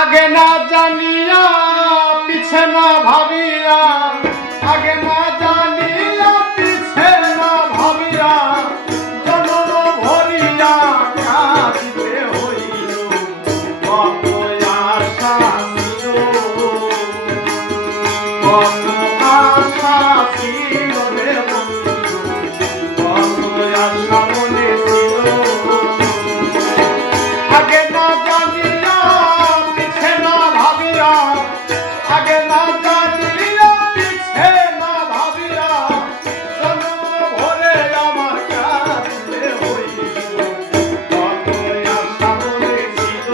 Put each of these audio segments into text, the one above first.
আগে না জানিয়া পিছে না ভাবিয়া, আগে না জানিয়া পিছে না ভাবিয়া, জনম ভরিয়া কাঁদিতে হইল। কত আশা ছিল, কত আশা ছিল রে বন্ধু, কত আশা মনে ছিল। আগে না জানিয়া পিছে না ভাবিয়া, আগে না জানিয়া পিছে না ভাবিয়া, জনম ভরে আমার কাছে হইল। কত আশা মনে ছিল,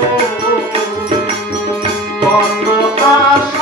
কত আশা